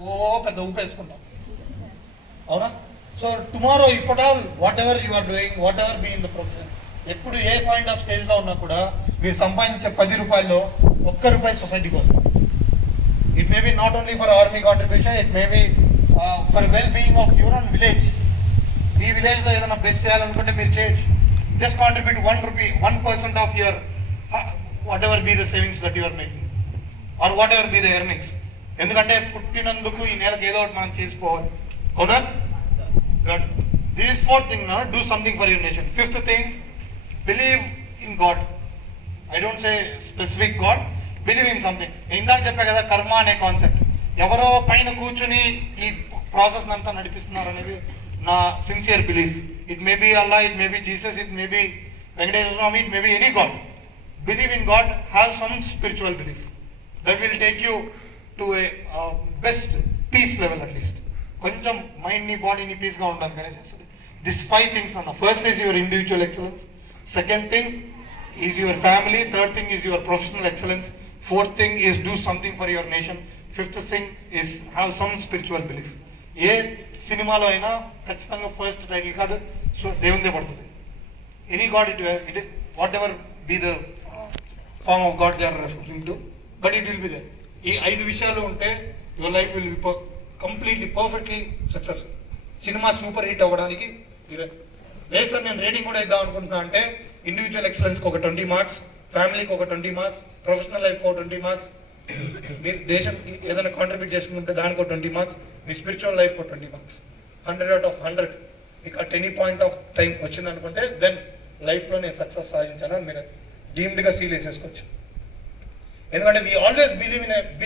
ఓ పెద్ద ఊపేసుకుంటాం, అవునా? So tomorrow if at all whatever you are doing, whatever be in the profession, ఎప్పుడు ఏ point of stage లో ఉన్నా కూడా మీరు సంపాదించే 10 రూపాయల్లో ₹1 సొసైటీకి వస్తుంది. It may be not only for army contribution, it may be for well being of your own village. మీ విలేజ్ లో ఏదైనా బెస్ట్ చేయాలనుకుంటే మీరు చేయొచ్చు. Just contribute ₹1, 1% of your whatever be the savings that you're making or whatever be the earnings. ఎందుకంటే పుట్టినందుకు ఈ నెలకు ఏదో ఒకటి మనం చేసుకోవాలి, అవునా? Good. This is fourth thing now, do something for your nation. Fifth thing, believe in God. I don't say specific God, believe in something. ఇందాక చెప్పా కదా కర్మ అనే కాన్సెప్ట్. ఎవరో పైన కూర్చుని ఈ ప్రాసెస్ అంతా నడిపిస్తున్నారు అనేది నా sincere belief. It may be Allah, it may be Jesus, it may be Venkateswara Swami, it may be any God. Believe in God, have some spiritual belief. That will take you to a best peace level at least. కొంచెం మైండ్ని బాడీని పీస్గా ఉండదు కానీ చేస్తుంది. This 5 things అన్న. First is your individual excellence, second thing is your family, third thing is your professional excellence, fourth thing is do something for your nation, fifth thing is have some spiritual belief. ఏ సినిమాలో అయినా ఖచ్చితంగా first title card సో దేవుందే పడుతుంది. Any god it whatever be the form of god they are referring to, but it will be there. ఈ 5 విషయాలు ఉంటే your life will be completely perfectly successful. Cinema super hit అవ్వడానికి ఇదే. లేదు sir నేను రేటింగ్ కూడా ఇద్దాం అనుకుంటున్నా అంటే ఇండివిజువల్ ఎక్సలెన్స్కి ఒక 20 మార్క్స్, ఫ్యామిలీకి ఒక 20 మార్క్స్, ప్రొఫెషనల్ లైఫ్కి ఒక 20 మార్క్స్, మీరు దేశంకి ఏదైనా కాంట్రిబ్యూట్ చేసుకుంటే దానికి ఒక 20 మార్క్స్, మీ స్పిరిచువల్ లైఫ్కి ఒక 20 మార్క్స్. 100 out of 100 ఇక at any point of time వచ్చింది అనుకుంటే దెన్ లైఫ్లో నేను సక్సెస్ సాధించాను మీరు డీమ్డ్గా సీల్ వేసేసుకోవచ్చు. ఎందుకంటే we always believe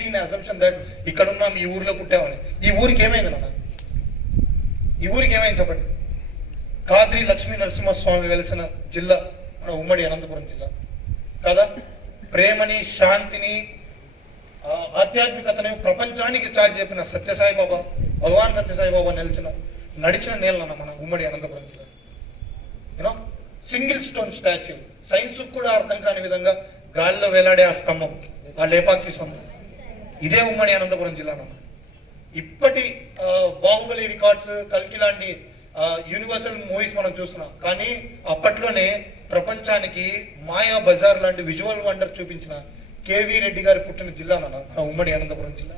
in assumption that ఇక్కడ ఉన్నాం, ఈ ఊరిలో పుట్టామని. ఈ ఊరికి ఏమైంది నాన్న? ఈ ఊరికి ఏమైంది చెప్పండి? కాద్రి లక్ష్మీ నరసింహస్వామి వెలిసిన జిల్లా మన ఉమ్మడి అనంతపురం జిల్లా కదా. ప్రేమని, శాంతిని, ఆధ్యాత్మికతని ప్రపంచానికి చాటి చెప్పిన సత్యసాయి బాబా, భగవాన్ సత్యసాయి బాబా నడిచిన నేలన్న మన ఉమ్మడి అనంతపురం జిల్లా. You know single stone statue, science కూడా అర్థం కాని విధంగా గాలిలో వేలాడే ఆ స్తంభం, ఆ లేపాక్షి స్తంభం, ఇదే ఉమ్మడి అనంతపురం జిల్లా. ఇప్పటి బాహుబలి రికార్డ్స్, కల్కి లాంటి యూనివర్సల్ మూవీస్ మనం చూస్తున్నాం, కానీ అప్పట్లోనే ప్రపంచానికి మాయా బజార్ లాంటి విజువల్ వండర్ చూపించిన కేవీ రెడ్డి గారు పుట్టిన జిల్లా మన ఉమ్మడి అనంతపురం జిల్లా.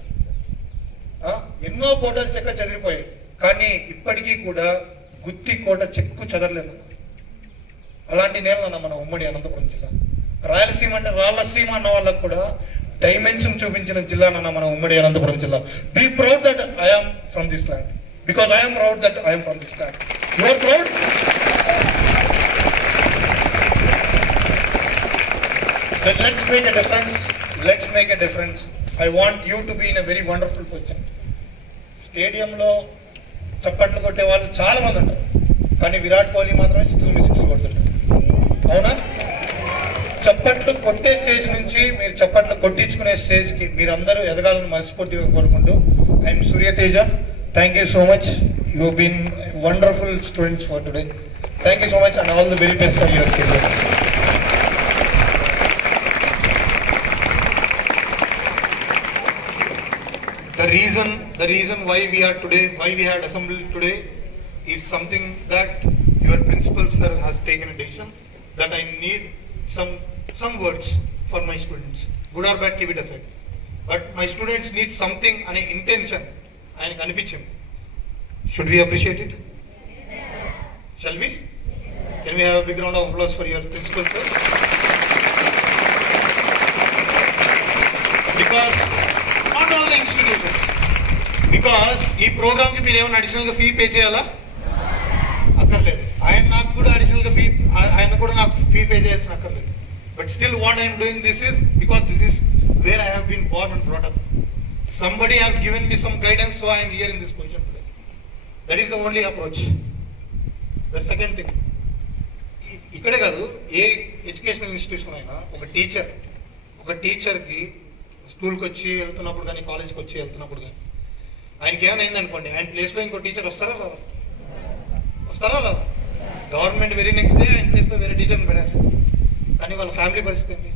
ఎన్నో కోటలు చెక్క చెదిరిపోయాయి, కానీ ఇప్పటికీ కూడా గుత్తి కోట చెక్కు చెదరలేదు. అలాంటి నేలన్న మన ఉమ్మడి అనంతపురం జిల్లా. రాయలసీమ అంటే రాళ్ళసీమ అన్న వాళ్ళకు కూడా డైమెన్షన్ చూపించిన జిల్లా అన్న మన ఉమ్మడి అనంతపురం జిల్లా. Be proud that I am from this land, because I am proud that I am from this land. You are proud? Then let's make a difference. Let's make a difference. I want you to be in a very wonderful position. స్టేడియంలో చప్పట్లు కొట్టే వాళ్ళు చాలా మంది ఉంటారు, కానీ విరాట్ కోహ్లీ మాత్రమే 6 కొడుతుంటారు, అవునా? చప్పట్లు కొట్టే స్టేజ్ నుంచి మీరు చప్పట్లు కొట్టించుకునే స్టేజ్కి మీరందరూ ఎదగాలని మనస్ఫూర్తిగా కోరుకుంటూ, I'm Suryateja. Thank you so much. You been wonderful students for today. Thank you so much and all the very best for your career. The reason why we are today, why we had assembled today, is something that your principal sir has taken a decision that I need some words for my students. Good or bad, keep it aside. But my students need something and an intention. And kanipichim. Should we appreciate it? Shall we? Can we have a big round of applause for your principal sir? Because not all the institutions. Because ఈ programme కి మీరు ఏమైనా additional గా fee pay చేయాలా? అక్కర్లేదు. ఆయన నాకు కూడా అడిషనల్ గా ఫీ, ఆయన కూడా నాకు ఫీ పే చేయాల్సిన అక్కర్లేదు. But still what I am doing this is because this is where I have been born and brought up. Somebody has given me some guidance, so I am here in this position today. That is the only approach. The second thing, ఇక్కడే కాదు ఏ educational institution అయినా ఒక టీచర్కి స్కూల్కి వచ్చి వెళ్తున్నప్పుడు కానీ కాలేజ్కి వచ్చి వెళ్తున్నప్పుడు కానీ ఆయనకి ఏమైనా అయిందనుకోండి, ఆయన ప్లేస్లో ఇంకో టీచర్ వస్తారా రారా? గవర్నమెంట్ వెరీ నెక్స్ట్ డే ఆయన ప్లేస్లో వేరే టీచర్ని పెడేస్తారు. కానీ వాళ్ళ ఫ్యామిలీ పరిస్థితి ఏంటి?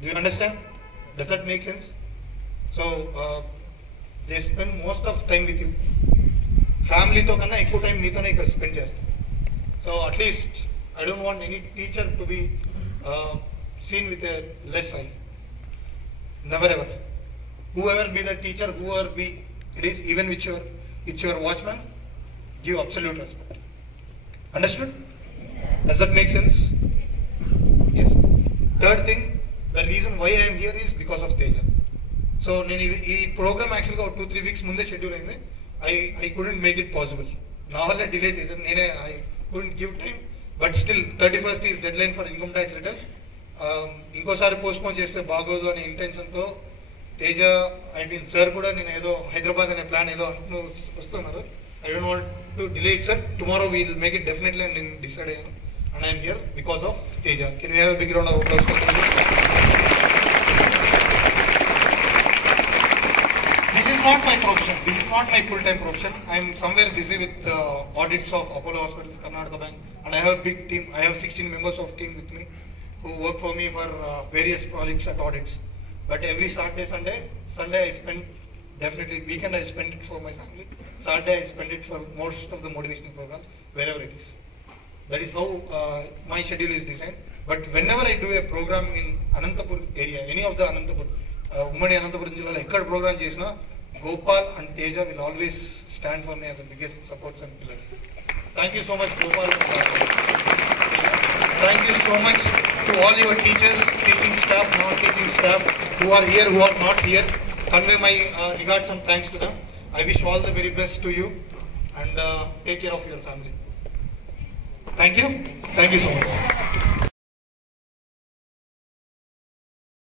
Do you understand? Does that make sense? So they spend most of time with you. ఫ్యామిలీతో కన్నా ఎక్కువ టైం మీతోనే ఇక్కడ స్పెండ్ చేస్తాం. So at least I don't want any teacher to be seen with a less eye. Never ever. Whoever be the teacher, whoever be it is, even with it's your watchman, give absolute respect. Understood? Does that make sense? Yes. Third thing, the reason why I am here is because of Teja. So ఈ programme యాక్చువల్గా 2-3 weeks ముందే schedule అయింది. I couldn't make it possible. నా వల్ల delay చేశాను నేనే. I couldn't give time, but still 31st is deadline for income tax returns. ఇంకోసారి postpone చేస్తే బాగోదు అనే ఇంటెన్షన్తో తేజ సార్ కూడా నేను ఏదో హైదరాబాద్ అనే ప్లాన్ ఏదో వస్తున్నారు. I don't want to delay it sir. Tomorrow we will make it definitely అని నేను డిసైడ్ అయ్యాను. And I'm here because of Teja. Can you have a big round of applause for Teja? This is not my profession. This is not my full-time profession. I am somewhere busy with audits of Apollo Hospitals, Karnataka Bank, and I have a big team. I have 16 members of team with me who work for me for various projects at audits. But every Saturday, Sunday I spend, definitely weekend I spend it for my family. Saturday I spend it for most of the motivational program, wherever it is. That is how my schedule is designed. But whenever I do a program in Anantapur area, any of the Anantapur, Ummadi Anantapur జిల్లాలో ఎక్కడ programme చేసినా Gopal and Teja will always stand for me as the biggest supports and pillars. Thank you so much, Gopal. Thank you so much to all your teachers, teaching staff, non-teaching staff who are here, who are not here. Convey my regards and thanks to them. I wish all the very best to you and take care of your family. Thank you so much.